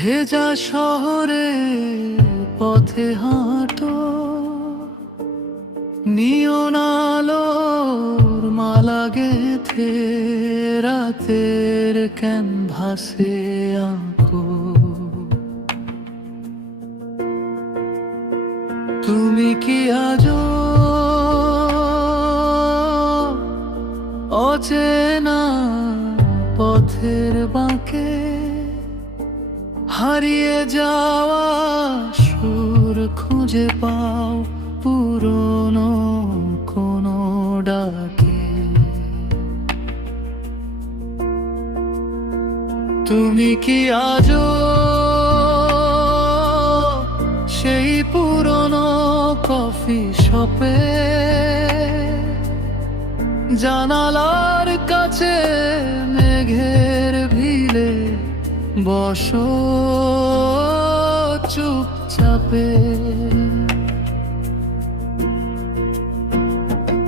ভেজা শহরে পথে হাঁটো, নিয়ন আলোর মালা গেঁথে রাতের ক্যানভাসে আঁকো। তুমি কি আজও অচেনা পথের বাঁকে হারিয়ে যাওয়া সুর খুঁজে পাও পুরনো কোনো ডাকে? তুমি কি আজও সেই পুরনো কফি শপে জানালার কাছে মেঘের ভিড়ে বসো চুপচাপে?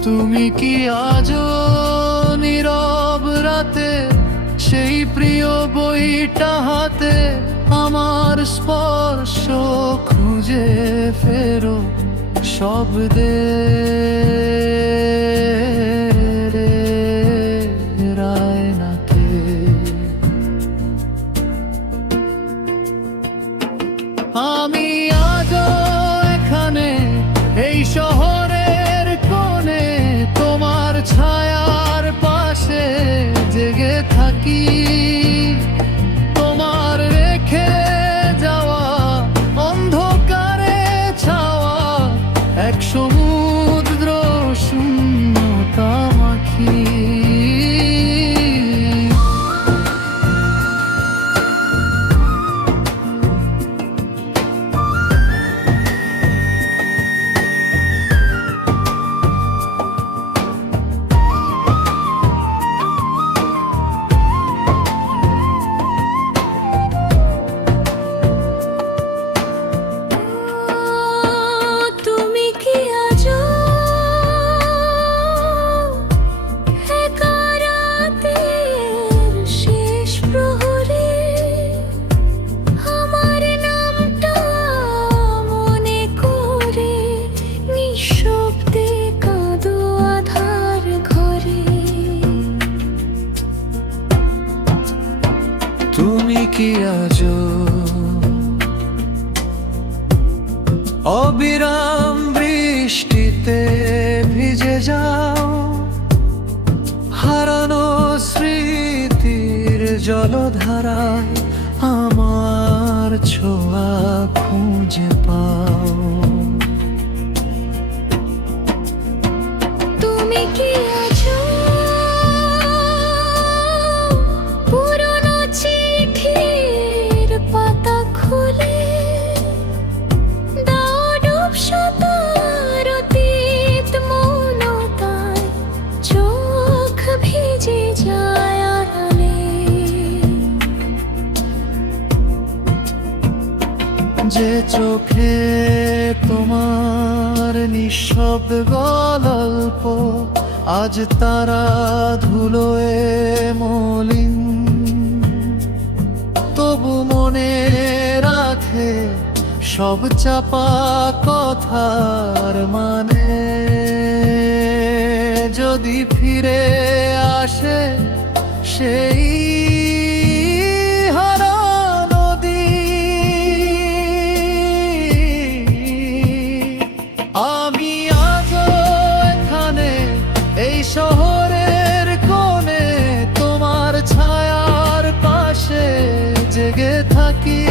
তুমি কি আজও নীরব রাতে সেই প্রিয় বইটা হাতে আমার স্পর্শ খুঁজে ফেরো শব্দে রায়নাতে? আমি আজও এখানে এই শহরের কোণে তোমার ছায়ার পাশে জেগে থাকি। তোমার রেখে যাওয়া অন্ধকারে ছাওয়া এক সমুদ্র শূন্যতা মাখি। তুমি কি আজও অবিরাম বৃষ্টিতে ভিজে যাও, হারানো স্মৃতির জলধারায় আমার ছোঁয়া খুঁজে পাও? তুমি কি আজও পুরনো চিঠির পাতা খুলে দাও ডুব শতার অতীত মৌনতায় চোখ ভিজে যায় আড়ালে? যে চোখে তোমার নিঃশব্দ গল্প আজ তারা ধুলোয় মলিন, তবু মনে রাখে সব চাপা কথার মানে। যদি ফিরে আসে সেই হারানো দিন, আমি আজও এখানে এই শহরের কোণে তোমার ছায়ার পাশে জেগে থাকি।